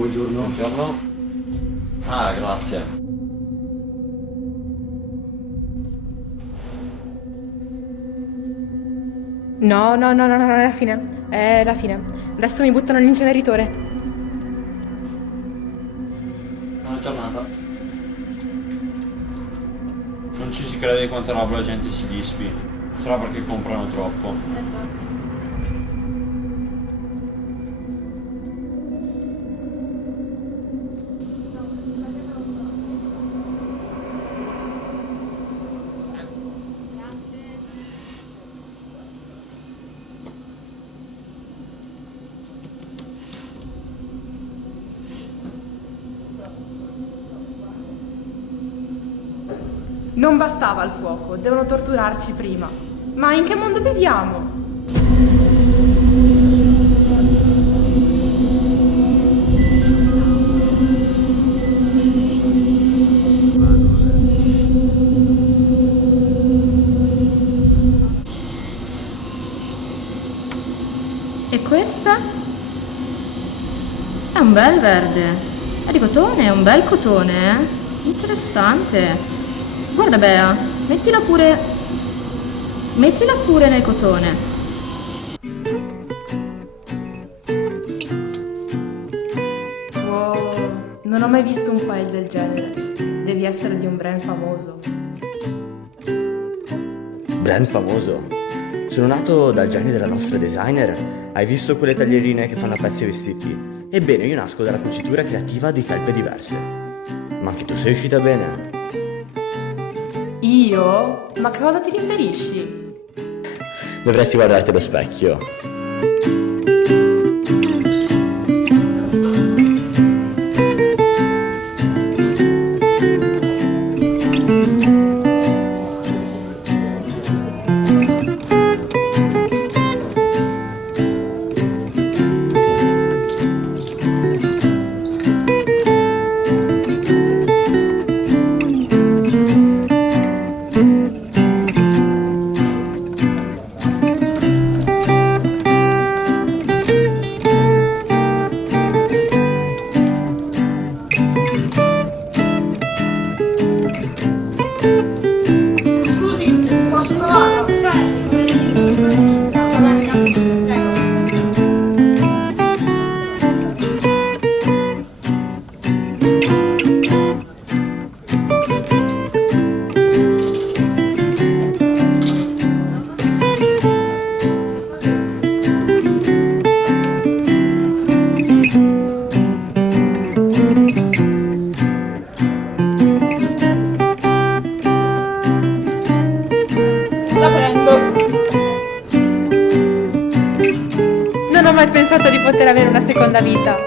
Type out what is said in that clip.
Buongiorno. Buongiorno. Ah, grazie. No, no, no, no, no, è la fine. È la fine. Adesso mi buttano nell'inceneritore. Buona giornata. Non ci si crede quanta roba la gente si disfi. Sarà perché comprano troppo. Non bastava il fuoco, devono torturarci prima. Ma in che mondo viviamo? E questa? È un bel verde. È di cotone, è un bel cotone, eh? Interessante. Guarda Bea, mettila pure nel cotone. Wow, non ho mai visto un file del genere. Devi essere di un brand famoso. Brand famoso. Sono nato dal genio della nostra designer. Hai visto quelle taglierine che fanno a pezzi i vestiti? Ebbene, io nasco dalla cucitura creativa di felpe diverse. Ma anche tu sei uscita bene. Io? Ma a che cosa ti riferisci? Dovresti guardarti allo specchio. Scusi, posso provare? Vabbè, ragazzi, prego. La prendo. Non ho mai pensato di poter avere una seconda vita.